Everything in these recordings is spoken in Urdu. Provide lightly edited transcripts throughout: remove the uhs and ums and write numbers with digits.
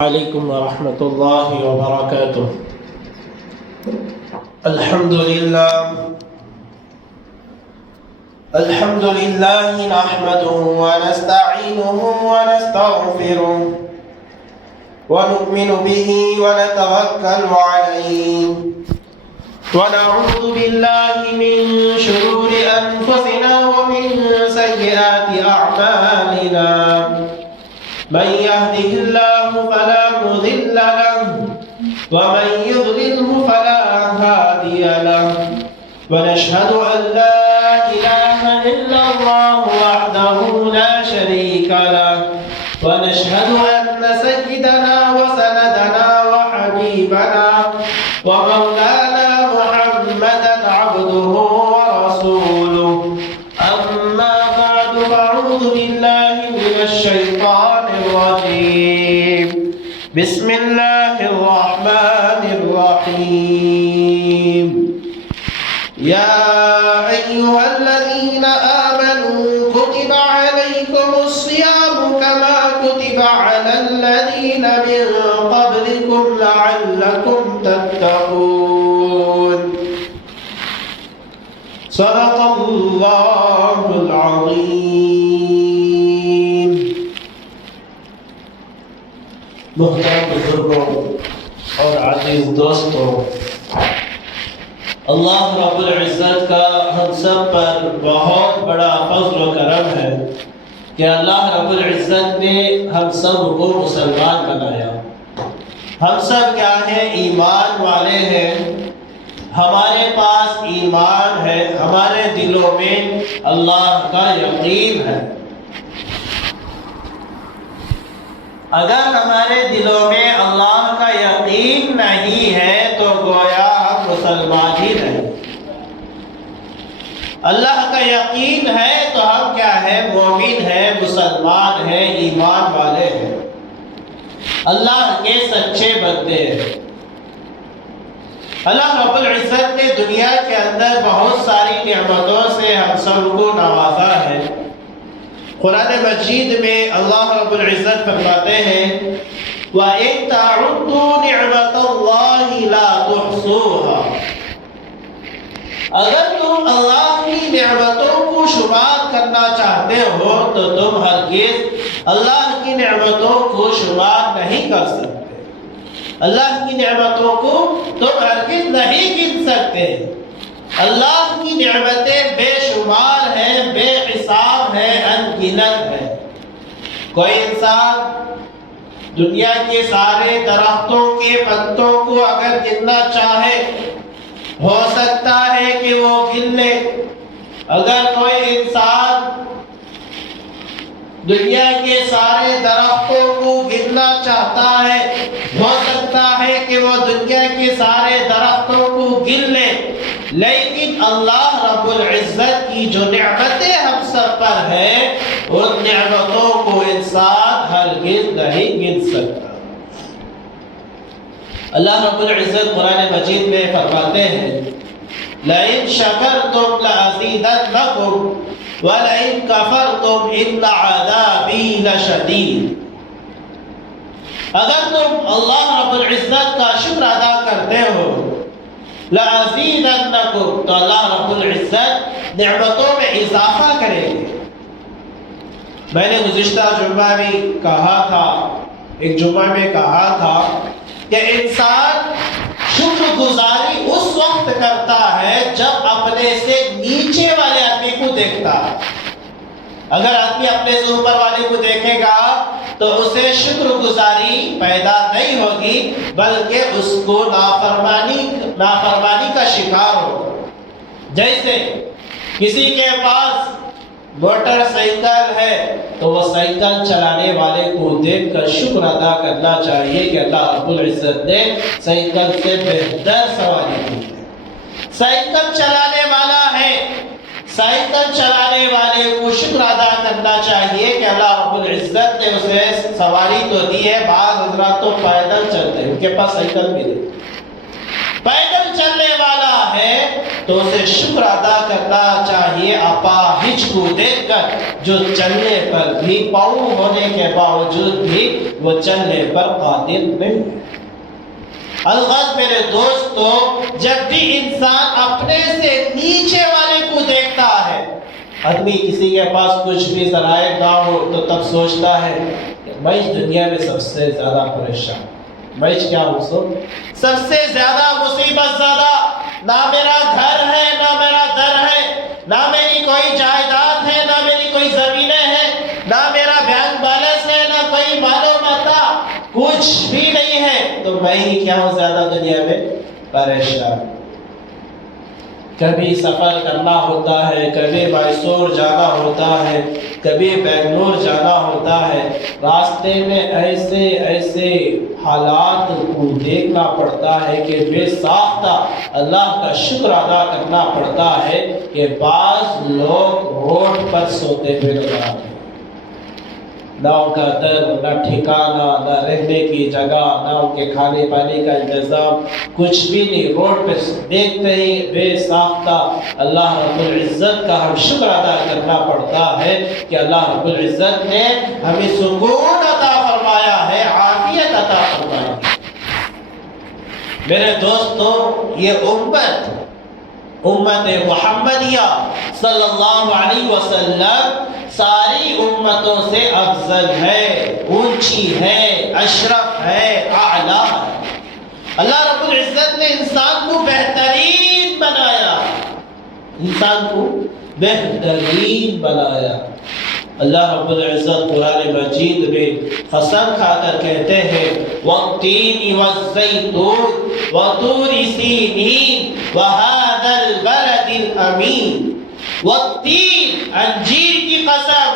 عليكم ورحمة الله وبركاته. الحمد لله نحمده ونستعينه ونستغفره ونؤمن به ونتوكل عليه ونعوذ بالله من شرور أنفسنا ومن سيئات أعمالنا. من يهده الله فلا مضل له ومن يضلله فلا هادي له ونشهد أن لا إله إلا الله وحده لا شريك له ونشهد أن سيدنا وسندنا وحبيبنا ومولانا محمدا عبده ورسوله. أما بعد فأعوذ بالله من الشيطان الرجيم. بسم الله الرحمن الرحيم. يا أيها الذين آمنوا كتب عليكم الصيام كما كتب على الذين من قبلكم لعلكم تتقون. صدق الله العظيم. محترم بزرگوں اور عزیز دوستوں، اللہ رب العزت کا ہم سب پر بہت بڑا فضل و کرم ہے کہ اللہ رب العزت نے ہم سب کو مسلمان بنایا. ہم سب کیا ہیں؟ ایمان والے ہیں. ہمارے پاس ایمان ہے، ہمارے دلوں میں اللہ کا یقین ہے. اگر ہمارے دلوں میں اللہ کا یقین نہیں ہے تو گویا ہم مسلمان ہی نہیں. اللہ کا یقین ہے تو ہم کیا ہے؟ مومن ہیں، مسلمان ہیں، ایمان والے ہیں، اللہ کے سچے بندے ہیں. اللہ رب العزت نے دنیا کے اندر بہت ساری نعمتوں سے ہم سب کو نوازا ہے. قرآن مجید میں اللہ رب العزت فرماتے ہیں وَإِن تَعُدُّوا نِعْمَةَ اللَّهِ لَا تُحْصُوهَا. اگر تم اللہ کی نعمتوں کو شمار کرنا چاہتے ہو تو تم ہرگز اللہ کی نعمتوں کو شمار نہیں کر سکتے. اللہ کی نعمتوں کو تم ہرگز نہیں گن سکتے. اللہ کی نعمتیں بے شمار ہیں، بے حساب ہیں، انگنت ہیں. کوئی انسان دنیا کے سارے درختوں کے پتوں کو اگر گننا چاہے ہو سکتا ہے کہ وہ گن لے. اگر کوئی انسان دنیا کے سارے درختوں کو گننا چاہتا ہے ہو سکتا ہے کہ وہ دنیا کے سارے درختوں کو گن لے. لیکن اللہ رب العزت کی جو نعمتیں ہم سب پر ہیں ان نعمتوں کو انسان ہرگز نہیں گن سکتا. اللہ رب العزت قرآن مجید میں فرماتے ہیں لَإِن شَكَرْتُمْ لَأَزِيدَنَّكُمْ وَلَئِن كَفَرْتُمْ إِنَّ عَذَابِي لَشَدِيدٌ. اگر تم اللہ رب العزت کا شکر ادا کرتے ہو لَأَزِيدَنَّكُمْ تو اللہ رب العزت نعمتوں میں اضافہ کریں گے. میں نے گزشتہ جمعہ میں کہا تھا کہ انسان شکر گزاری اس وقت کرتا ہے جب اپنے سے نیچے والے آدمی کو دیکھتا ہے. اگر آدمی اپنے سے اوپر والے کو دیکھے گا تو اسے شکر گزاری پیدا نہیں ہوگی بلکہ اس کو نافرمانی کا شکار ہوگا. جیسے کسی کے پاس موٹر سائیکل ہے تو وہ سائیکل چلانے والے کو دیکھ کر شکر ادا کرنا چاہیے کہ اللہ رب العزت نے سائیکل سے بہتر سواری کی. سائیکل چلانے والا ہے، سائیکل چلانے والے کو شکر ادا کرنا چاہیے کہ اللہ رب العزت نے اسے سواری تو دی ہے. بعض حضرات تو پیدل چلتے ہیں، ان کے پاس سائیکل بھی نہیں. پیدل چلنے والا ہے تو اسے شکر ادا کرنا چاہیے اپاہج کو دیکھ کر جو چلنے پر بھی پاؤں ہونے کے باوجود بھی وہ چلنے پر قادر نہیں ہے۔ الغرض میرے دوستو، جب بھی انسان اپنے سے نیچے والے کو دیکھتا ہے، آدمی کسی کے پاس کچھ بھی ذرائع نہ ہو تو تب سوچتا ہے میں اس دنیا میں سب سے زیادہ پریشان، میں کیا ہوں، سب سے زیادہ مصیبت زیادہ، نہ میرا گھر ہے نہ میرا در ہے، نہ میری کوئی جائیداد ہے نہ میری کوئی زمینیں ہیں، نہ میرا بینک بیلنس ہے نہ کوئی مال و متا، کچھ بھی نہیں ہے، تو میں ہی کیا ہوں زیادہ دنیا میں پریشان۔ کبھی سفر کرنا ہوتا ہے، کبھی میسور جانا ہوتا ہے، کبھی بنگلور جانا ہوتا ہے، راستے میں ایسے ایسے حالات کو دیکھنا پڑتا ہے کہ بے ساختہ اللہ کا شکر ادا کرنا پڑتا ہے کہ بعض لوگ روڈ پر سوتے ہوئے نظر آتے ہیں، نہ ان کا در، نہ ٹھکانہ، نہ رہنے کی جگہ، نہ ان کے کھانے پانے کا انتظام، کچھ بھی نہیں، روڈ پہ دیکھتے ہی بے ساختہ اللہ رب العزت کا ہم شکر ادا کرنا پڑتا ہے کہ اللہ رب العزت نے ہمیں سکون عطا فرمایا ہے، عافیت عطا فرمایا ہے۔ میرے دوستو، یہ امت محمدیہ صلی اللہ علیہ وسلم ساری امتوں سے افضل ہے، اونچی ہے، اشرف ہے، اعلیٰ ہے۔ اللہ رب العزت نے انسان کو بہترین بنایا، انسان کو بہترین بنایا۔ اللہ رب العزت قرآن مجید میں قسم کھا کر کہتے ہیں وَالتِّينِ وَالزَّيْتُونِ وَطُورِ سِينِينَ وَهَذَا الْبَلَدِ الْأَمِينِ۔ والتین، انجیر کی قسم،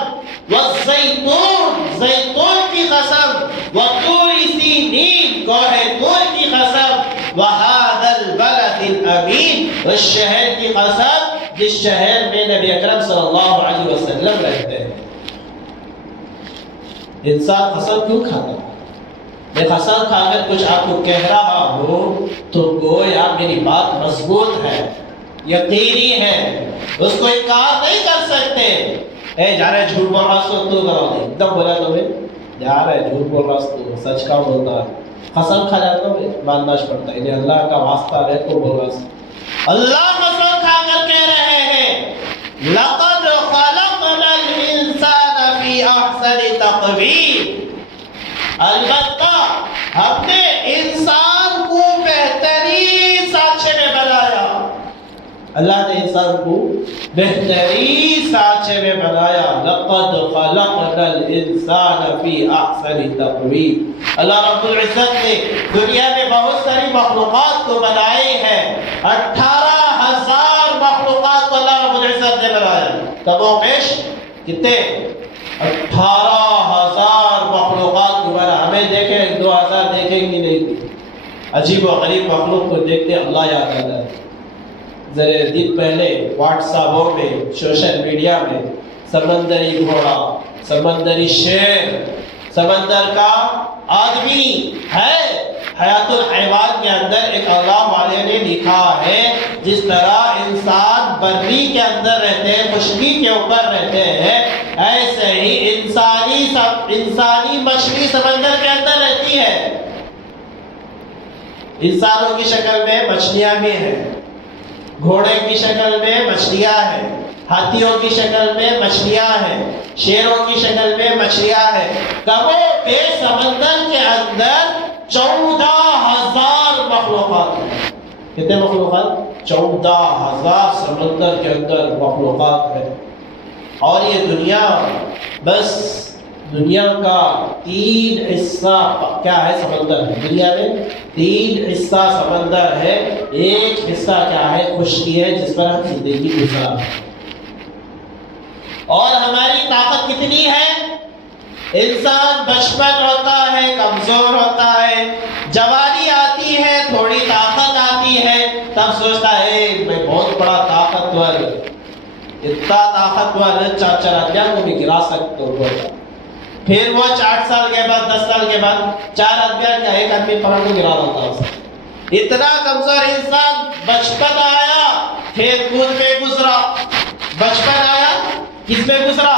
والزیتون، زیتون کی قسم، وطور سینین، کوہ طور کی قسم، وہذا البلد الامین، اس شہر کی قسم جس شہر میں نبی اکرم صلی اللہ علیہ وسلم رہتے ہیں۔ انسان قسم کیوں کھاتا ہے؟ میں قسم کھا کر کچھ آپ کو کہہ رہا ہوں تو گویا میری بات مضبوط ہے، یقینی ہے، اس کو انکار نہیں کر سکتے۔ اے جا رہے جھوٹ بول رہا تو کراؤ دے، ایک دم بولا تو جا رہے جھوٹ بول رہا تو سچ کا بولتا ہے، قسم کھا جاتا ماننا پڑتا ہے، انہیں اللہ کا واسطہ ہے تو بول رہا۔ اللہ قسم کھا کر کہہ رہے ہیں لقد خلقنا الانسان فی احسن تقویم، البتہ ہم نے انسان کو بہترین سانچے میں بنایا، اللہ نے انسان کو بہترین سانچے میں بنایا۔ لقد خلقنا الانسان فی احسن تقویم، اللہ رب العزت نے دنیا میں بہت ساری مخلوقات کو بنائے ہیں، 18,000 مخلوقات کو اللہ رب العزت نے بنایا۔ کم و بیش کتنے؟ 18,000 مخلوقات کو بنا۔ ہمیں دیکھیں 2,000 دیکھیں گے نہیں، عجیب و غریب مخلوق کو دیکھتے اللہ یاد آتا ہے۔ ذرے دن پہلے واٹس ایپ میں، سوشل میڈیا میں سمندری گھوڑا، سمندری شیر، سمندر کا آدمی ہے، حیات الحیوان کے اندر ایک اللہ والے نے لکھا ہے جس طرح انسان بری کے اندر رہتے ہیں، خشکی کے اوپر رہتے ہیں، ایسے ہی انسانی مچھلی سمندر کے اندر رہتی ہے۔ انسانوں کی شکل میں مچھلیاں بھی ہیں، گھوڑے کی شکل میں مچھلیاں ہیں، ہاتھیوں کی شکل میں مچھلیاں ہیں، شیروں کی شکل میں مچھلیاں ہیں۔ کبو کے سمندر کے اندر 14,000 مخلوقات ہیں۔ کتنے مخلوقات؟ 14,000 سمندر کے اندر مخلوقات ہیں۔ اور یہ دنیا، بس دنیا کا 3 حصہ کیا ہے؟ سمندر ہے۔ دنیا میں 3 حصہ سمندر ہے، 1 حصہ کیا ہے؟ خشکی ہے جس پر ہم زندگی گزارتے ہیں۔ اور ہماری طاقت کتنی ہے؟ انسان بچپن ہوتا ہے، کمزور ہوتا ہے، جوانی آتی ہے، تھوڑی طاقت آتی ہے، تب سوچتا ہے میں بہت بڑا طاقتور، اتنا طاقتور 4 آدمیوں کو بھی گرا سکتا ہوں۔ پھر وہ 4 سال کے بعد، 10 سال کے بعد 4 آدمی کا 1 آدمی پکڑ کو گرا دیتا ہے۔ اتنا کمزور انسان، بچپن آیا کھیل کود میں گزرا، بچپن آیا کس میں گزرا؟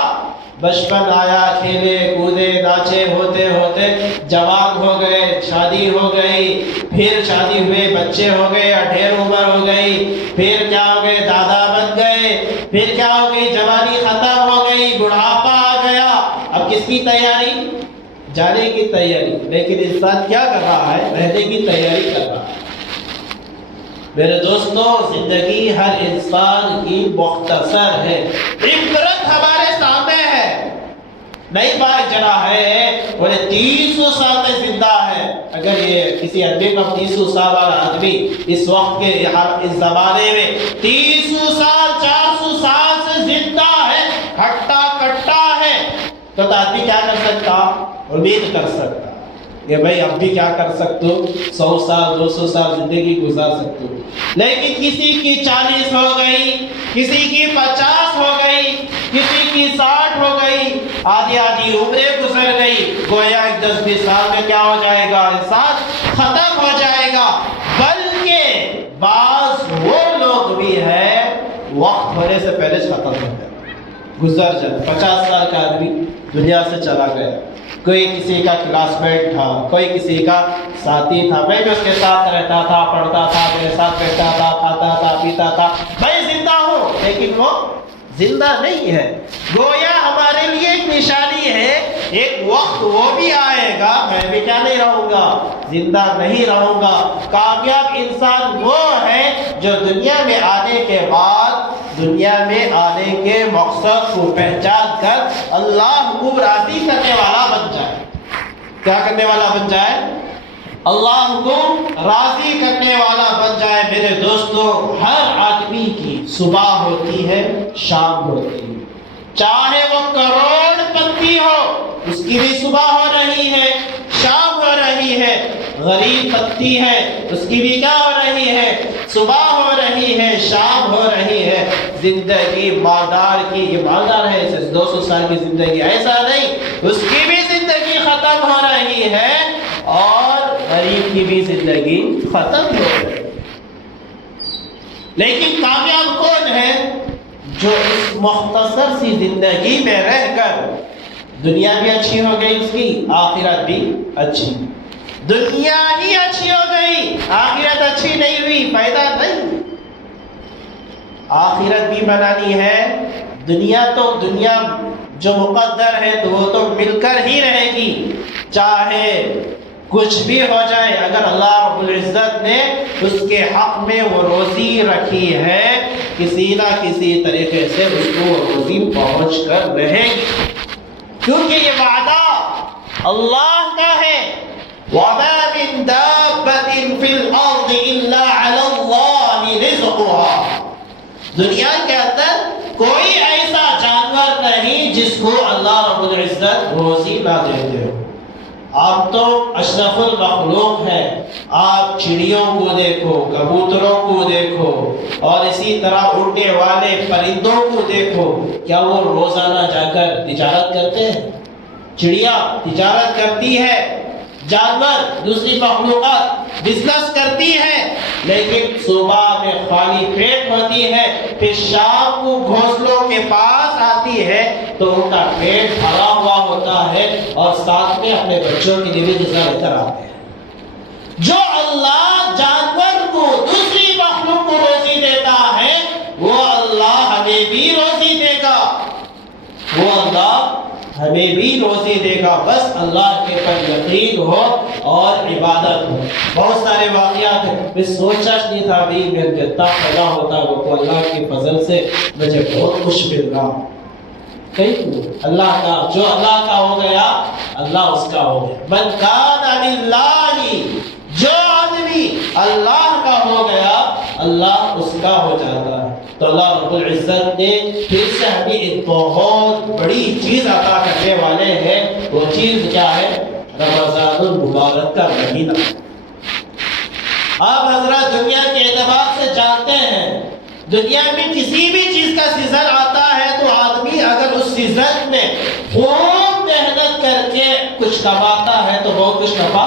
بچپن آیا کھیلے کودے ناچے، ہوتے ہوتے جوان ہو گئے، شادی ہو گئی، پھر شادی ہوئے بچے ہو گئے، ڈھیر عمر ہو گئی، پھر کیا ہو گئے دادا بن گئے، پھر کیا ہو گئی جوانی ختم ہو گئی، بڑھاپا آ گیا۔ اب کس کی تیاری؟ جانے کی تیاری، لیکن انسان کیا کر رہا ہے؟ رہنے کی تیاری کر رہا ہے۔ میرے دوستوں، زندگی ہر انسان کی مختصر ہے، عبرت ہمارے سامنے ہے۔ نہیں بھائی جنا ہے وہ 300 سال میں زندہ ہے، اگر یہ کسی آدمی کا 300 سال والا آدمی اس وقت کے اس زمانے میں 300 سال 400 سال سے زندہ ہے، ہٹا کٹا ہے، تو آدمی کیا کر سکتا؟ امید کر سکتا کہ بھائی اب بھی کیا کر سکتے ہو، 100 سال 200 سال زندگی گزار سکتے ہو۔ لیکن کسی کی 40 ہو گئی، کسی کی 50 ہو گئی، کسی کی 60 ہو گئی، آدھی آدھی عمریں گزر گئی، گویا 10-20 سال میں کیا ہو جائے گا؟ انسان ختم ہو جائے گا۔ بلکہ بعض وہ لوگ بھی ہیں وقت ہونے سے پہلے ختم ہو جائے، گزر جائے۔ 50 سال کا آدمی دنیا سے چلا گیا، کوئی کسی کا کلاس میٹ تھا، کوئی کسی کا ساتھی تھا، میں بھی اس کے ساتھ رہتا تھا، پڑھتا تھا، میرے ساتھ بیٹھتا تھا، کھاتا تھا، پیتا تھا، میں زندہ ہوں، لیکن وہ زندہ نہیں ہے۔ گویا ہمارے لیے ایک نشانی ہے، ایک وقت وہ بھی آئے گا، میں بھی کیا نہیں رہوں گا؟ زندہ نہیں رہوں گا۔ کامیاب انسان وہ ہے جو دنیا میں آنے کے بعد، دنیا میں آنے کے مقصد کو پہچان کر اللہ کو راضی کرنے والا بن جائے۔ کیا کرنے والا بن جائے؟ اللہ کو راضی کرنے والا بن جائے۔ میرے دوستو، ہر آدمی کی صبح ہوتی ہے، شام ہوتی ہے، چاہے وہ کروڑ پتی ہو، اس کی بھی صبح ہو رہی ہے، شام ہو رہی ہے۔ غریب پتی ہے، اس کی بھی کیا ہو رہی ہے؟ صبح ہو رہی ہے، شام ہو رہی ہے۔ زندگی مالدار کی، یہ مالدار ہے، 200 سال کی زندگی، ایسا نہیں، اس کی بھی زندگی ختم ہو رہی ہے، اور غریب کی بھی زندگی ختم ہو رہی ہے۔ لیکن کامیاب کون ہے؟ جو اس مختصر سی زندگی میں رہ کر دنیا بھی اچھی ہو گئی، اس کی آخرت بھی اچھی، دنیا ہی اچھی ہو گئی، آخرت اچھی نہیں ہوئی، فائدہ نہیں۔ آخرت بھی بنانی ہے، دنیا تو دنیا جو مقدر ہے تو وہ تو مل کر ہی رہے گی، چاہے کچھ بھی ہو جائے۔ اگر اللہ رب العزت نے اس کے حق میں وہ روزی رکھی ہے، کسی نہ کسی طریقے سے اس کو وہ روزی پہنچ کر رہے گی، کیونکہ یہ وعدہ اللہ کا ہے۔ وَمَا مِن دَابَّةٍ فِي الْأَرْضِ إِلَّا عَلَى اللَّهِ رِزْقُهَا۔ دنیا کے اندر کوئی ایسا جانور نہیں جس کو اللہ رب العزت روزی نہ دیتے ہو۔ آپ تو اشرف المخلوق ہیں، آپ چڑیوں کو دیکھو، کبوتروں کو دیکھو، اور اسی طرح اڑنے والے پرندوں کو دیکھو، کیا وہ روزانہ جا کر تجارت کرتے ہیں؟ چڑیا تجارت کرتی ہے، جانور دوسری مخلوقات بزنس کرتی ہے، لیکن صبح میں خالی پیٹ ہوتی ہے، پھر شام کو گھونسلوں کے پاس آتی ہے تو ان کا پیٹ بھرا ہوا ہوتا ہے، اور ساتھ میں اپنے بچوں کے لیے بھی غذا لے کر آتے ہیں۔ جو اللہ جانور کو، دوسری مخلوق کو روزی دیتا ہے، وہ اللہ ہمیں بھی روزی دے گا، وہ اللہ ہمیں بھی روزی دے گا، بس اللہ کے پر یقین ہو اور عبادت ہو۔ بہت سارے واقعات ہیں، میں سوچا نہیں تھا بھی میں جتنا پیدا ہوتا وہ تو اللہ کے فضل سے مجھے بہت کچھ مل رہا، اللہ کا، جو اللہ کا ہو گیا اللہ اس کا ہو گیا۔ من کان للہ، جو آدمی اللہ کا ہو گیا اللہ اس کا ہو جاتا ہے۔ تو اللہ رب العزت نے پھر سے ہمیں ایک بہت بڑی چیز عطا کرنے والے ہیں، وہ چیز کیا ہے؟ رمضان المبارک کا مہینہ۔ آپ حضرات دنیا کے اعتبار سے جانتے ہیں، دنیا میں کسی بھی چیز کا سیزن آتا ہے تو آدمی اگر اس سیزن میں خوب محنت کر کے کچھ کماتا ہے تو بہت کچھ نفع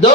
2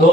2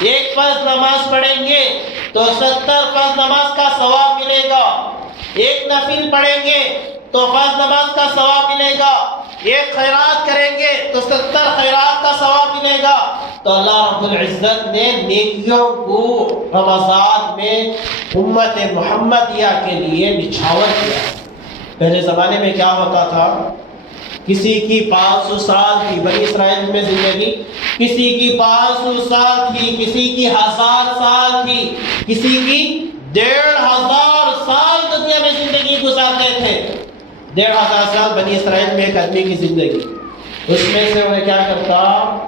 ایک فرض نماز پڑھیں گے تو 70 فرض نماز کا ثواب ملے گا، ایک نفل پڑھیں گے تو فرض نماز کا ثواب ملے گا، ایک خیرات کریں گے تو 70 خیرات کا ثواب ملے گا۔ تو اللہ رب العزت نے نیکیوں کو رمضان میں امت محمدیہ کے لیے نچھاور کیا۔ پہلے زمانے میں کیا ہوتا تھا، کسی کی 500 سال کی بنی اسرائیل میں زندگی، کسی کی 500 سال تھی، کسی کی 1000 سال تھی، کسی کی 1500 سال دنیا میں زندگی گزارتے تھے۔ 1500 سال بنی اسرائیل میں ایک آدمی کی زندگی، اس میں سے انہیں کیا کرتا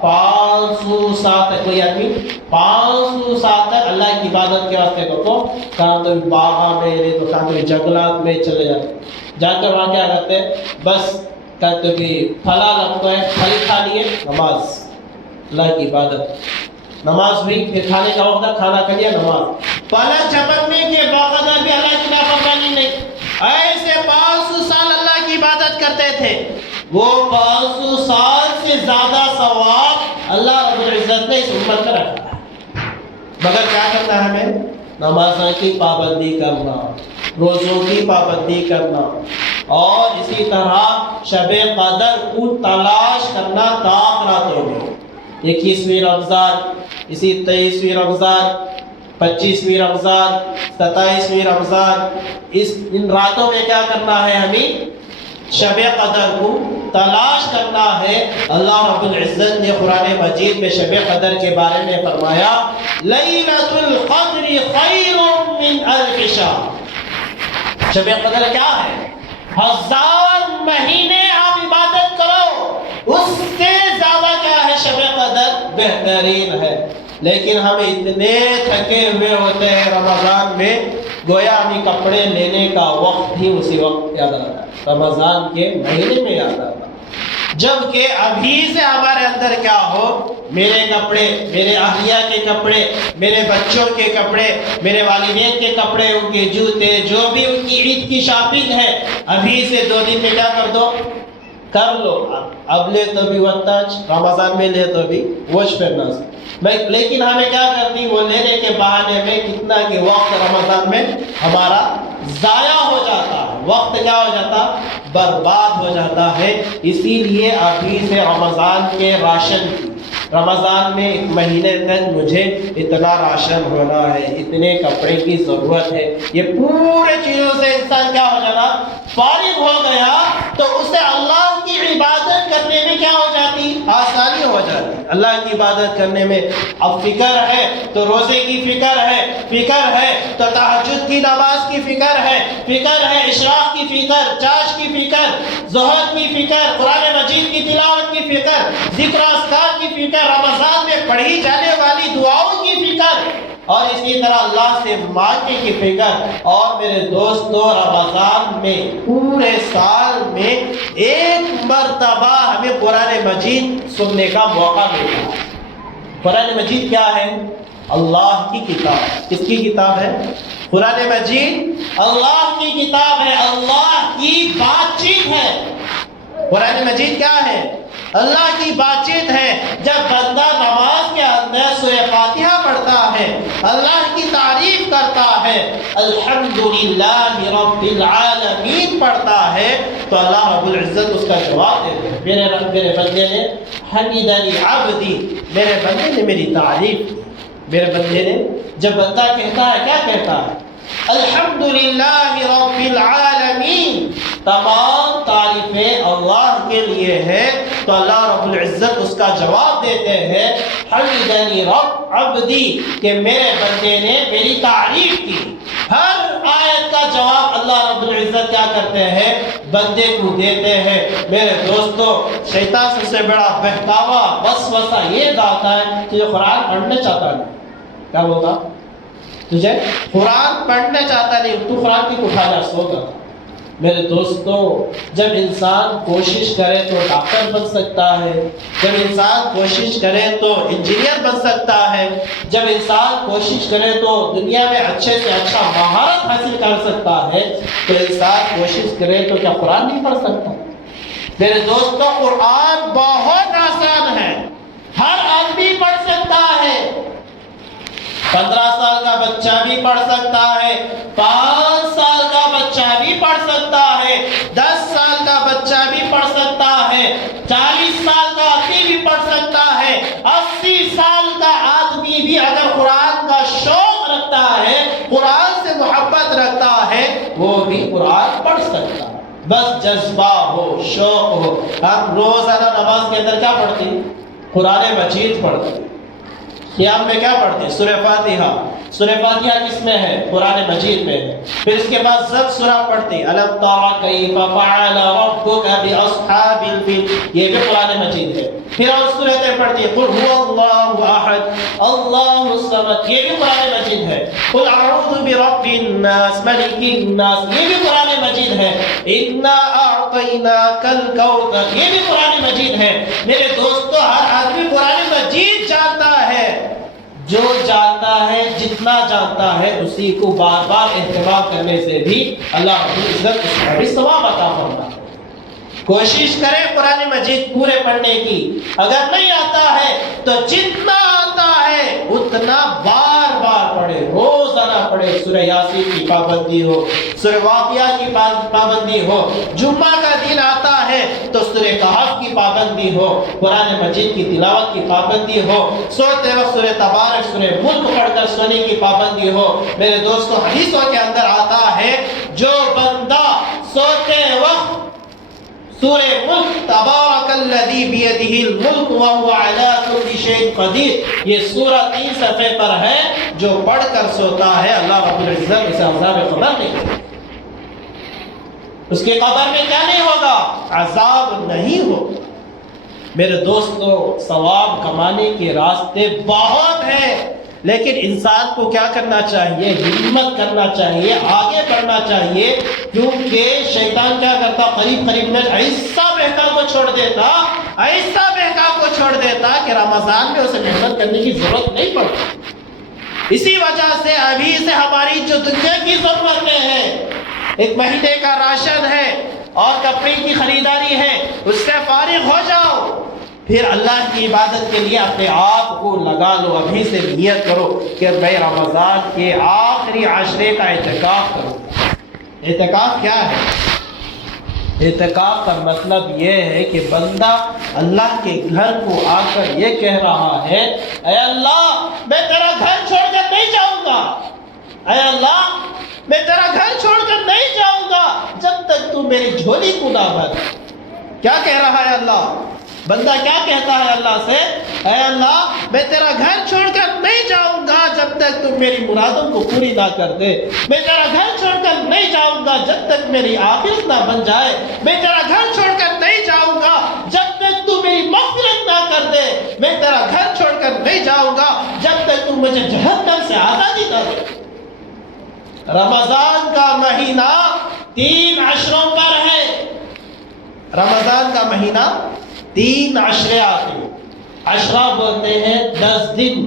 500 سال تک، کوئی آدمی 500 سال تک اللہ کی عبادت کے واسطے کو کہاں تو باغ میں تو کہاں تو جنگلات میں چلے جاتے، جا کر وہاں کیا کرتے بس کہتے کہ پھلا لگتا ہے، پھل کھا لیے، نماز اللہ کی عبادت، نماز ہوئی، پھر کھانے کا وقت کھانا کھا لیا، نماز، پلک جھپکنے کے باوجود بھی اللہ کی نافرمانی نہیں۔ ایسے 500 سال اللہ کی عبادت کرتے تھے، وہ 500 سال سے زیادہ ثواب اللہ رب العزت نے اس امت میں رکھا ہے۔ مگر کیا کرنا ہے ہمیں، نمازوں کی پابندی کرنا، روزوں کی پابندی کرنا، اور اسی طرح شب قدر کو تلاش کرنا تاک راتوں میں، 21ویں رمضان، اسی 23ویں رمضان، 25ویں رمضان، 27ویں رمضان، ان راتوں میں کیا کرنا ہے، ہمیں شب قدر کو تلاش کرنا ہے۔ اللہ رب العزت نے قرآن مجید میں شب قدر کے بارے میں فرمایا لیلۃ القدر خیر من الف شہر۔ شب قدر کیا ہے، 1000 مہینے آپ عبادت کرو، اس سے زیادہ کیا ہے شب قدر بہترین ہے۔ لیکن ہم اتنے تھکے ہوئے ہوتے ہیں رمضان میں، گویا ہمیں کپڑے لینے کا وقت ہی اسی وقت یاد آتا ہے، رمضان کے مہینے میں یاد آتا، جبکہ ابھی سے ہمارے اندر کیا ہو، میرے کپڑے، میرے اہلیہ کے کپڑے، میرے بچوں کے کپڑے، میرے والدین کے کپڑے، ان کے جوتے، جو بھی ان کی عید کی شاپنگ ہے، ابھی سے 2 دن میں کیا کر دو، کر لو۔ اب لے تو بھی وقت، رمضان میں لے تو بھی وش پہننا، لیکن ہمیں کیا کرتی، وہ لینے کے بہانے میں کتنا کہ وقت رمضان میں ہمارا ضائع ہو جاتا ہے، وقت کیا ہو جاتا، برباد ہو جاتا ہے۔ اسی لیے ابھی سے رمضان کے راشن، رمضان میں 1 مہینے تک مجھے اتنا راشن ہونا ہے، اتنے کپڑے کی ضرورت ہے، یہ پورے چیزوں سے انسان کیا ہو جانا، فارغ ہو گیا، تو اسے اللہ کی عبادت کرنے میں کیا ہو جاتی، آسانی ہو جاتی۔ اللہ کی عبادت کرنے میں اب فکر ہے تو روزے کی فکر ہے تو تہجد کی نماز کی فکر ہے اشراق کی فکر، چاش کی فکر، ظہر کی فکر، قرآن مجید کی تلاوت کی فکر، ذکر اذکار کی فکر، رمضان میں پڑھی جانے والی دعاؤں کی فکر، اور اسی طرح اللہ سے مانگنے کی فکر۔ اور میرے دوستو، رمضان میں پورے سال میں 1 مرتبہ ہمیں قرآن مجید سننے کا موقع ملتا ہے۔ قرآن مجید کیا ہے، اللہ کی کتاب۔ کس کی کتاب ہے، قرآن مجید اللہ کی کتاب ہے، اللہ کی بات چیت ہے۔ قرآن مجید کیا ہے، اللہ کی بات چیت ہے۔ جب بندہ نماز کے اندر سورہ فاتحہ پڑھتا ہے، اللہ کی تعریف کرتا ہے، الحمدللہ رب العالمین پڑھتا ہے، تو اللہ رب العزت اس کا جواب دیتے ہیں، میرے بندے نے حمیدنی عبدی، میرے بندے نے میری تعریف کی۔ میرے بندے نے، جب بندہ کہتا ہے، کیا کہتا ہے، الحمدللہ رب العالمین، تمام تعریفیں اللہ کے لیے ہیں، تو اللہ رب العزت اس کا جواب دیتے ہیں، حمدنی رب عبدی، کہ میرے بندے نے میری تعریف کی۔ ہر آیت کا جواب اللہ رب العزت کیا کرتے ہیں، بندے کو دیتے ہیں۔ میرے دوستو، شیطان سب سے بڑا بہکاوا وسوسہ یہ ڈالتا ہے، تجھے قرآن پڑھنا چاہتا نہیں، کیا بولتا، تجھے قرآن پڑھنا چاہتا نہیں، تو قرآن کی اٹھا جا، سو گا۔ میرے دوستو، جب انسان کوشش کرے تو ڈاکٹر بن سکتا ہے، جب انسان کوشش کرے تو انجینئر بن سکتا ہے، جب انسان کوشش کرے تو دنیا میں اچھے سے اچھا مہارت حاصل کر سکتا ہے، تو انسان کوشش کرے تو کیا قرآن نہیں پڑھ سکتا؟ میرے دوستو، قرآن بہت آسان ہے، ہر آدمی پڑھ سکتا ہے، 15 سال کا بچہ بھی پڑھ سکتا ہے، 5 سال کا بچہ بھی پڑھ سکتا ہے، 10 سال کا بچہ بھی پڑھ سکتا ہے، 40 سال کا آدمی بھی پڑھ سکتا ہے، 80 سال کا آدمی بھی اگر قرآن کا شوق رکھتا ہے، قرآن سے محبت رکھتا ہے، وہ بھی قرآن پڑھ سکتا ہے، بس جذبہ ہو، شوق ہو۔ ہم روزانہ نماز کے اندر کیا پڑھتے ہیں؟ قرآن مجید پڑھتے ہیں۔ قیام میں کیا پڑھتے ہیں؟ سورہ فاتحہ۔ سورہ فاتحہ کس میں ہے؟ قرآن مجید میں ہے۔ پھر اس کے بعد زب سورہ پڑھتے ہیں، الم تر کیف فعل ربک باصحاب الفیل، یہ بھی قرآن مجید ہے۔ پھر اور سورتیں پڑھتے ہیں، قل هو اللہ احد اللہ الصمد، یہ بھی قرآن مجید ہے۔ قل اعوذ برب الناس ملک الناس، یہ بھی قرآن مجید ہے۔ انا اعطیناک الکوثر، یہ بھی قرآن مجید ہے۔ میرے دوستو، ہر آدمی قرآن مجید جانتا ہے۔ جو جانتا ہے، جتنا جانتا ہے، اسی کو بار بار اہتمام کرنے سے بھی اللہ رب العزت اس کا بھی ثواب عطا فرماتا ہے۔ کوشش کریں قرآن مجید پورے پڑھنے کی۔ اگر نہیں آتا ہے تو جتنا آتا ہے اتنا بار بار پڑھے، روزانہ پڑھے۔ سورہ یاسین کی پابندی ہو، سورہ واقعہ کی پابندی ہو، جمعہ کا دن آتا ہے تو سورہ کہف کی پابندی ہو، قرآن مجید کی تلاوت کی پابندی ہو، سوتے وقت سورہ تبارک، سورہ ملک پڑھ کر سونے کی پابندی ہو۔ میرے دوستو، حدیثوں کے اندر آتا ہے جو بندہ سوتے وقت سورہ ملک، تبارک الذی بیدہ الملک وہو علی کل شیء قدیر، یہ سورہ 3 صفحے پر ہے، جو پڑھ کر سوتا ہے اللہ رب العزت اسے عذاب قبر نہیں کرے۔ اس کے قبر میں کیا نہیں ہوگا؟ عذاب نہیں ہوگا۔ میرے دوستو، ثواب کمانے کے راستے بہت ہیں، لیکن انسان کو کیا کرنا چاہیے؟ ہمت کرنا چاہیے، آگے بڑھنا چاہیے، کیونکہ شیطان کیا کرتا؟ قریب قریب میں ایسا بہکا کو چھوڑ دیتا کہ رمضان میں اسے محنت کرنے کی ضرورت نہیں پڑتی۔ اسی وجہ سے ابھی سے ہماری جو دنیا کی ضرورتیں ہیں، 1 مہینے کا راشن ہے اور کپڑے کی خریداری ہے، اس سے فارغ ہو جاؤ، پھر اللہ کی عبادت کے لیے اپنے آپ کو لگا لو۔ ابھی سے نیت کرو کہ میں رمضان کے آخری عشرے کا اعتکاف کروں۔ اعتکاف کیا ہے؟ اعتکاف کا مطلب یہ ہے کہ بندہ اللہ کے گھر کو آ کر یہ کہہ رہا ہے، اے اللہ میں تیرا گھر چھوڑ کر نہیں جاؤں گا، اے اللہ میں تیرا گھر چھوڑ کر نہیں جاؤں گا جب تک تو میری جھولی کو نہ بھر۔ کیا کہہ رہا ہے اللہ؟ بندہ کیا کہتا ہے اللہ سے؟ اے اللہ میں تیرا گھر چھوڑ کر نہیں جاؤں گا جب تک تم میری مرادوں کو پوری نہ کر دے، میں تیرا گھر چھوڑ کر نہیں جاؤں گا جب تک میری آخرت نہ بن جائے، میں تیرا گھر چھوڑ کر نہیں جاؤں گا جب تک تو میری مغفرت نہ کر دے، میں تیرا گھر چھوڑ کر نہیں جاؤں گا جب تک تو مجھے جہنم سے آزادی نہ دے۔ رمضان کا مہینہ 3 عشروں پر ہے۔ رمضان کا مہینہ 3 عشرے آتے ہیں۔ عشرہ بولتے ہیں 10 دن۔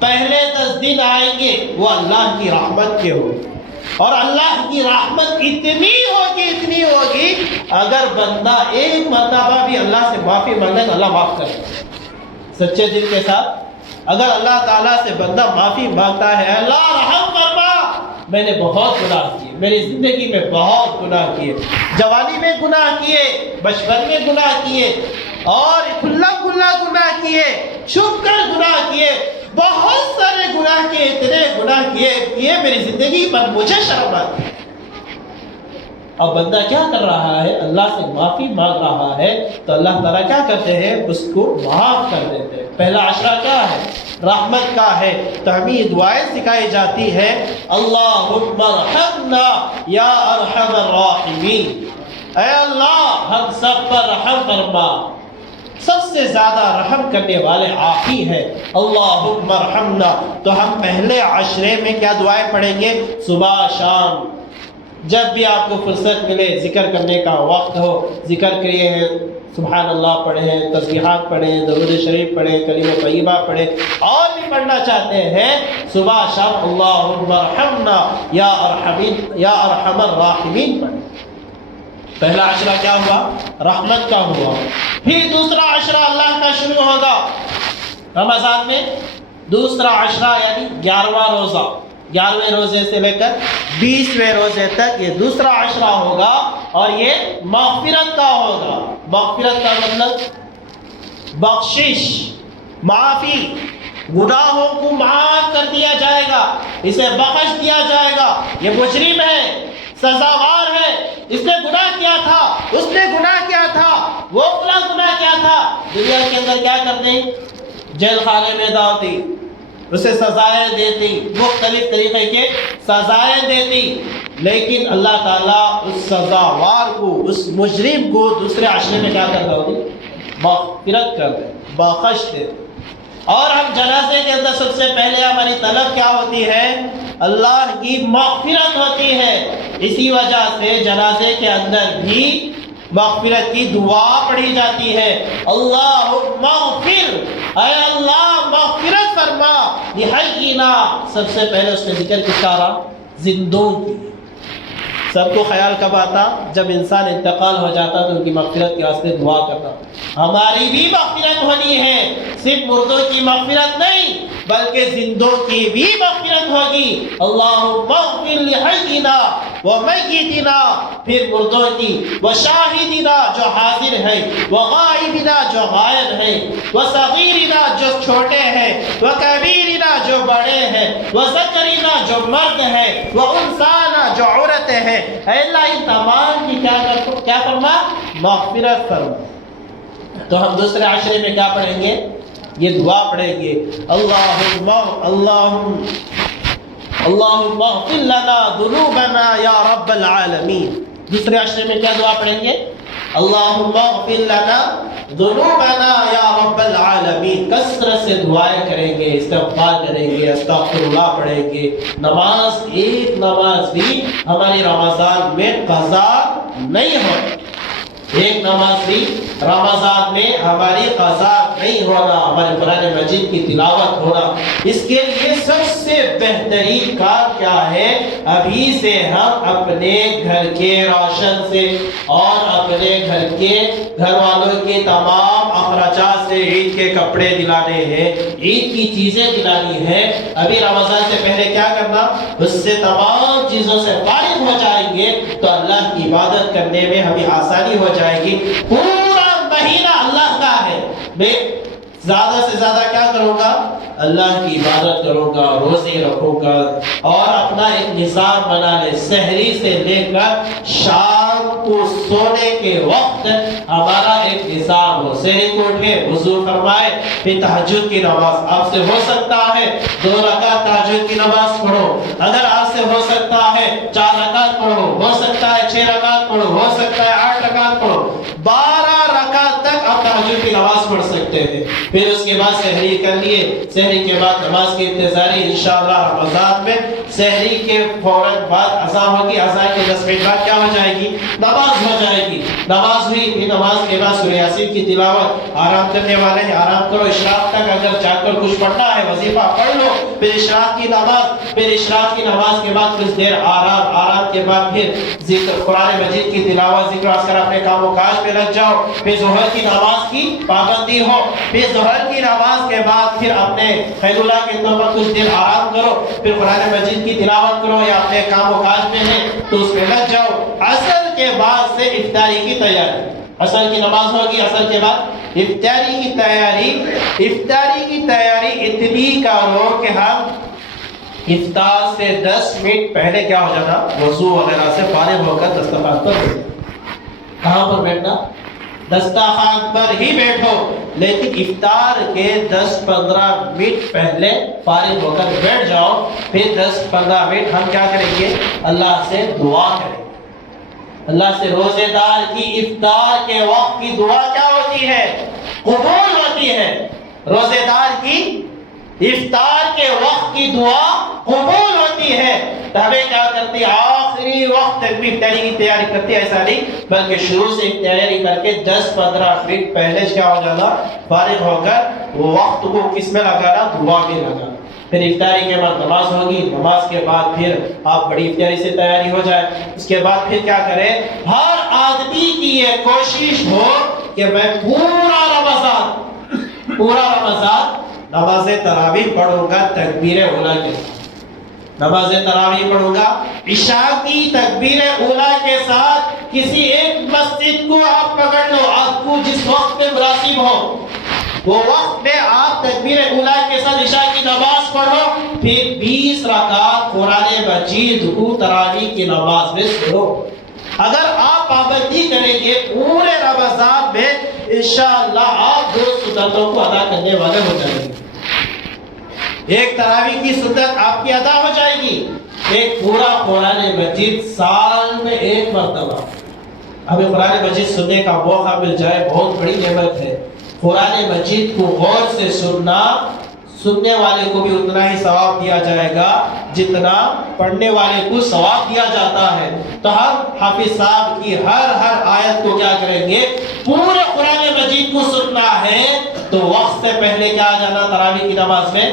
پہلے 10 دن آئیں گے وہ اللہ کی رحمت کے ہوں، اور اللہ کی رحمت اتنی ہوگی اگر بندہ ایک مرتبہ بھی اللہ سے معافی مانگے تو اللہ معاف کرے۔ سچے دل کے ساتھ اگر اللہ تعالیٰ سے بندہ معافی مانگتا ہے، اللہ رحم فرما، میں نے بہت گناہ کیے، میری زندگی میں بہت گناہ کیے، جوانی میں گناہ کیے، بچپن میں گناہ کیے، اور کھلا گناہ کیے، چھپ کر گناہ کیے، بہت سارے گناہ کیے، اتنے گناہ کیے میری زندگی پر مجھے شرم آتی۔ اب بندہ کیا کر رہا ہے؟ اللہ سے معافی مانگ رہا ہے تو اللہ تعالیٰ کیا کرتے ہیں؟ اس کو معاف کر دیتے ہیں۔ پہلا عشرہ کیا ہے؟ رحمت کا ہے۔ تو ہمیں یہ دعائیں سکھائی جاتی ہے، اللہم ارحمنا یا ارحم الراحمین، اے اللہ ہم سب پر رحم فرما، سب سے زیادہ رحم کرنے والے آپ ہی ہیں، اللہم ارحمنا۔ تو ہم پہلے عشرے میں کیا دعائیں پڑھیں گے؟ صبح شام جب بھی آپ کو فرصت ملے، ذکر کرنے کا وقت ہو، ذکر کریے، سبحان اللہ پڑھیں، تسبیحات پڑھیں، درود شریف پڑھیں، کلمہ طیبہ پڑھیں، اور بھی پڑھنا چاہتے ہیں صبح شام اللہم ارحمنا یا ارحم الراحمین پڑھیں۔ پہلا عشرہ کیا ہوا؟ رحمت کا ہوا۔ پھر دوسرا عشرہ اللہ کا شروع ہوگا رمضان میں، دوسرا عشرہ یعنی 11واں روزہ، 11ویں روزے سے لے کر 20ویں روزے تک یہ دوسرا عشرہ ہوگا، اور یہ مغفرت کا ہوگا۔ مغفرت کا مطلب بخشش، معافی، گناہوں کو معاف کر دیا جائے گا، اسے بخش دیا جائے گا۔ یہ مجرم ہے، سزاوار ہے، اس نے گناہ کیا تھا، اس نے گناہ کیا تھا، وہ فلاں گناہ کیا تھا، دنیا کے اندر کیا کرتے، جیل خانے میں ڈالتی، اسے سزائیں دیتی، مختلف طریقے کے سزائیں دیتی، لیکن اللہ تعالیٰ اس سزاوار کو، اس مجرم کو دوسرے عشرے میں کیا کرتا ہوتی، مغفرت کر دے، بخش دے۔ اور ہم جنازے کے اندر سب سے پہلے ہماری طلب کیا ہوتی ہے، اللہ کی مغفرت ہوتی ہے۔ اسی وجہ سے جنازے کے اندر بھی مغفرت کی دعا پڑھی جاتی ہے، اللہم اغفر، اے اللہ مغفرت فرما لحینا، سب سے پہلے اس نے ذکر کس کا رہا، زندوں کی۔ سب کو خیال کب آتا، جب انسان انتقال ہو جاتا تو ان کی مغفرت کے واسطے دعا کرتا۔ ہماری بھی مغفرت ہونی ہے، صرف مردوں کی مغفرت نہیں بلکہ زندوں کی بھی مغفرت ہوگی۔ اللہم اغفر لحینا ومیتنا، پھر مردوں کی، وشاہدنا جو حاضر ہے، وغائبنا جو غائب ہے، وصغیرنا جو چھوٹے ہیں، وکبیرنا جو بڑے ہیں، وذکرنا جو مرد ہے، وانثانا جو عورت ہے۔ اے اللہ ان تمام کی کیا فرما، مغفرت فرما۔ تو ہم دوسرے عشرے میں کیا پڑھیں گے، یہ دعا پڑھیں گے، اللہم اغفر لنا ذنوبنا یا رب العالمین۔ دوسرے عشرے میں کیا دعا پڑھیں گے، اللہم اغفر لنا ذنوبنا یا رب العالمین۔ کثرت سے دعائیں کریں گے، استغفار کریں گے، استغفر اللہ پڑھیں گے۔ نماز، ایک نماز بھی ہماری رمضان میں قضا نہیں ہوتی، ایک نماز بھی رمضان میں ہماری قضا نہیں ہونا، ہمارے قرآن مجید کی تلاوت ہونا۔ اس کے لیے سب سے بہترین کام کیا ہے، ابھی سے ہم اپنے گھر کے روشن سے اور اپنے گھر والوں کے تمام اخراجات سے عید کے کپڑے دلانے ہیں، عید کی چیزیں دلانی ہے۔ ابھی رمضان سے پہلے کیا کرنا، اس سے تمام چیزوں سے فارغ ہو جائیں گے تو اللہ کی عبادت کرنے میں ہمیں آسانی ہو جائے گی۔ پورا مہینہ اللہ کا ہے، میں زیادہ سے زیادہ کیا کروں گا، اللہ کی عبادت کروں گا، روزے رکھوں گا، اور اپنا ایک نظام بنا لے، سحری سے لے کر شام کو سونے کے وقت ہمارا ایک نظام ہو۔ سحری کو اٹھے، وضو فرمائے، پھر تہجد کی نماز آپ سے ہو سکتا ہے 2 رکعت تہجد کی نماز پڑھو، اگر آپ سے ہو سکتا ہے 4 رکعت پڑھو، ہو سکتا ہے 6 رکعت پڑھو، ہو سکتا ہے 8 رکعت پڑھو، 12 رکعت تک آپ تہجد کی نماز پڑھ سکتے ہیں۔ پھر اس کے بعد سحری کر لیے، سحری کے بعد نماز کی انتظاری، انشاءاللہ رمضان میں سحری کے فوراً بعد اذان ہوگی، اذان کے 10 منٹ بعد کیا ہو جائے گی، نماز ہو جائے گی۔ نماز ہوئی، پھر نماز کے بعد سورہ یاسین کی تلاوت، آرام کرنے والے ہیں آرام کرو، اشراق تک اگر جا کر کچھ پڑھنا ہے وظیفہ پڑھ لو، پھر اشراق کی نماز، پھر اشراق کی نماز کے بعد کچھ دیر آرام، آرام کے بعد پھر ذکر قرآن مجید کی تلاوت، ذکر اذکار اپنے کام و کاج پہ لگ جاؤ، پھر ظہر کی نماز کی پابندی ہو، پھر ظہر کی نماز کے بعد پھر اپنے خیر اللہ کے طور پر کچھ دیر آرام کرو، پھر قرآن مجید کی تلاوت کرو یا اپنے کام و کاج میں ہے تو اس میں لگ جاؤ۔ عصر کے بعد سے افطاری کی تیاری، عصر کی نماز ہوگی، عصر کے بعد افطاری کی تیاری۔ افطاری کی تیاری اتنی کرو کہ ہم افطار سے 10 منٹ پہلے کیا ہو جانا، وضو وغیرہ سے فارغ ہو کر دسترخوان پر بیٹھنا۔ کہاں پر بیٹھنا، دسترخوان پر ہی بیٹھو، لیکن افطار کے 10-15 منٹ پہلے فارغ ہو کر بیٹھ جاؤ۔ پھر 10-15 منٹ ہم کیا کریں گے، اللہ سے دعا کریں گے، اللہ سے۔ روزے دار کی افطار کے وقت کی دعا کیا ہوتی ہے، قبول ہوتی ہے۔ روزے دار کی افطار کے وقت کی دعا قبول ہوتی ہے۔ تو ہمیں کیا کرتی ہے، آخری وقت تک بھی افطاری کی تیاری کرتی ہے، ایسا نہیں بلکہ شروع سے تیاری کر کے 10-15 منٹ پہلے کیا ہو جانا، فارغ ہو کر وہ وقت کو کس میں لگانا، دعا میں لگانا۔ پھر افطاری کے بعد نماز ہوگی، نماز کے بعد پھر آپ بڑی افطاری سے تیاری ہو جائے۔ اس کے بعد پھر کیا کریں، ہر آدمی کی یہ کوشش ہو کہ میں پورا رمضان نماز تراویح پڑھوں گا تکبیر اولا کے ساتھ، نماز تراویح پڑھوں گا عشاء کی تکبیر اولا کے ساتھ۔ کسی ایک مسجد کو آپ پکڑ لو، آپ کو جس وقت میں مناسب ہو وہ وقت میں آپ تکبیر اولا کے ساتھ عشاء کی نماز پڑھو، پھر 20 رکعت قرآن مجید کو تراویح کی نماز میں پڑھو۔ اگر آپ پابندی کریں گے پورے رمضان میں انشاءاللہ آپ 2 سنتوں کو ادا کرنے والے ہو جائیں گے۔ ایک تراویح کی سنت آپ کی ادا ہو جائے گی، ایک پورا قرآن مجید سال میں 1 مرتبہ ہمیں قرآن مجید سننے کا موقع مل جائے، بہت بڑی نعمت ہے۔ قرآن مجید کو غور سے سننا، سننے والے کو بھی اتنا ہی ثواب دیا جائے گا جتنا پڑھنے والے کو ثواب دیا جاتا ہے۔ تو ہم حافظ صاحب کی ہر آیت کو کیا کریں گے، پورے قرآن مجید کو سننا ہے تو وقت سے پہلے کیا جانا، تراویح کی نماز میں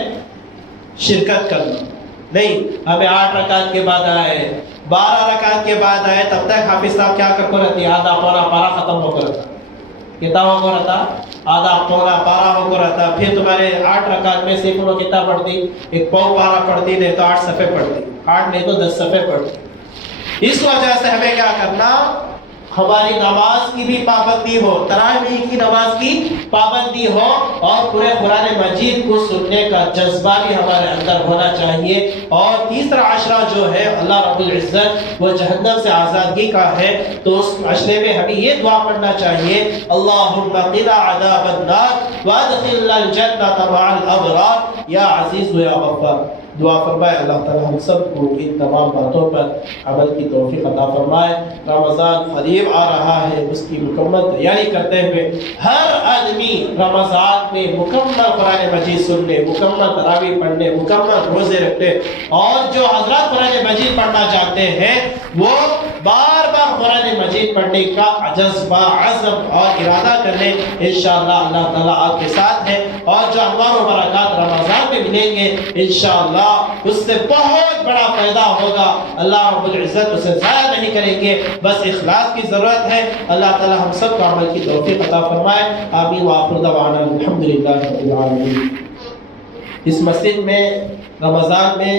شرکت کرنا نہیں۔ ہمیں 8 رکعت کے بعد آئے، 12 رکعت کے بعد آئے، تب تک حافظ صاحب کیا کرتے رہتے، آدھا پورا پارا ختم ہو کر رہتا، کتنا ہو کر رہتا، آدھا پورا پارا ہو کر رہتا۔ پھر تمہارے 8 رکعت میں سے انہوں کتنا پڑھتی، 1 پاؤ پارا پڑھتی، نہیں تو 8 صفحے پڑھتی، 8 نہیں تو 10 صفحے پڑھتی۔ اس وجہ سے ہمیں کیا کرنا، ہماری نماز کی بھی پابندی ہو، تراویح کی نماز کی پابندی ہو، اور پورے قرآن مجید کو سننے کا جذبہ بھی ہمارے اندر ہونا چاہیے۔ اور تیسرا عشرہ جو ہے اللہ رب العزت وہ جہنم سے آزادگی کا ہے، تو اس عشرے میں ہمیں یہ دعا پڑھنا چاہیے، اللہم قنا عذاب النار وادخلنا الجنۃ مع الابرار یا عزیز و یا غفار۔ دعا فرمائے اللہ تعالی ہم سب کو ان تمام باتوں پر عمل کی توفیق عطا فرمائے۔ رمضان قریب آ رہا ہے، اس کی مکمل تیاری کرتے ہوئے ہر آدمی رمضان میں مکمل قرآن مجید سننے، مکمل تراویح پڑھنے، مکمل روزے رکھنے، اور جو حضرات قرآن مجید پڑھنا چاہتے ہیں وہ بار بار قرآن مجید پڑھنے کا جذبہ، عزم اور ارادہ کرنے، انشاءاللہ اللہ تعالیٰ آپ کے ساتھ ہے، اور جو انوار و برکات رمضان میں ملیں گے انشاءاللہ اس سے بہت بڑا فائدہ ہوگا، اللہ رب العزت اسے ضائع نہیں کریں گے، بس اخلاص کی ضرورت ہے۔ اللہ تعالی ہم سب کو عمل کی توفیق عطا فرمائے، آمین وآخر دعوانا الحمدللہ رب العالمین۔ اس مسجد میں رمضان میں